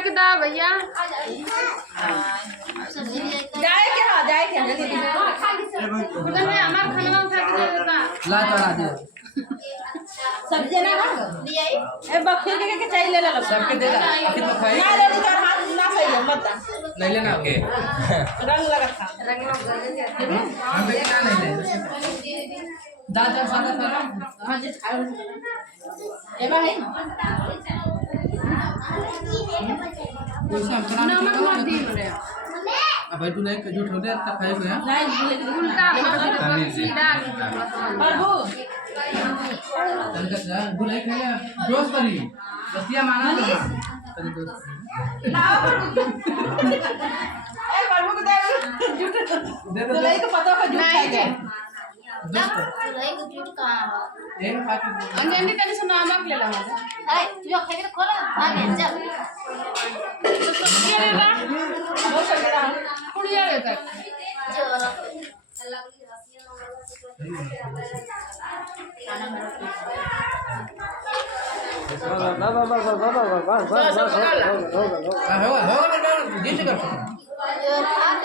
फेंक दा भैया जाए क्या उधर में हमार खाना उठा के दे देता ला तो ला दिया सब्जी ना लिए ए बखिर के चाहिए ले लो सबके दे दा आखिर तो खाए ना ले तो हाथ ना सही है मत नहीं लेना ओके रंग लगा था रंग लोग गले हम पे क्या नहीं ले दादा सादा सादा हां जी ए भाई नमक मत दी रे अब तू नहीं झूठ हो दे तब खाए गया नहीं उल्टा सीधा प्रभु तनका गुलाई खाया दोस्त करी रतिया माना तो तन दोस्त ना ए प्रभु को दे झूठ दे तो नहीं तो पता का झूठ खाएगा लई को झूठ कहां एक खाके अंजनी तने से नमक ले ला अरे तू खाके खोला भागे चल ये ले ला हो सकता कुड़िया ले तक चल हो हो हो हो हो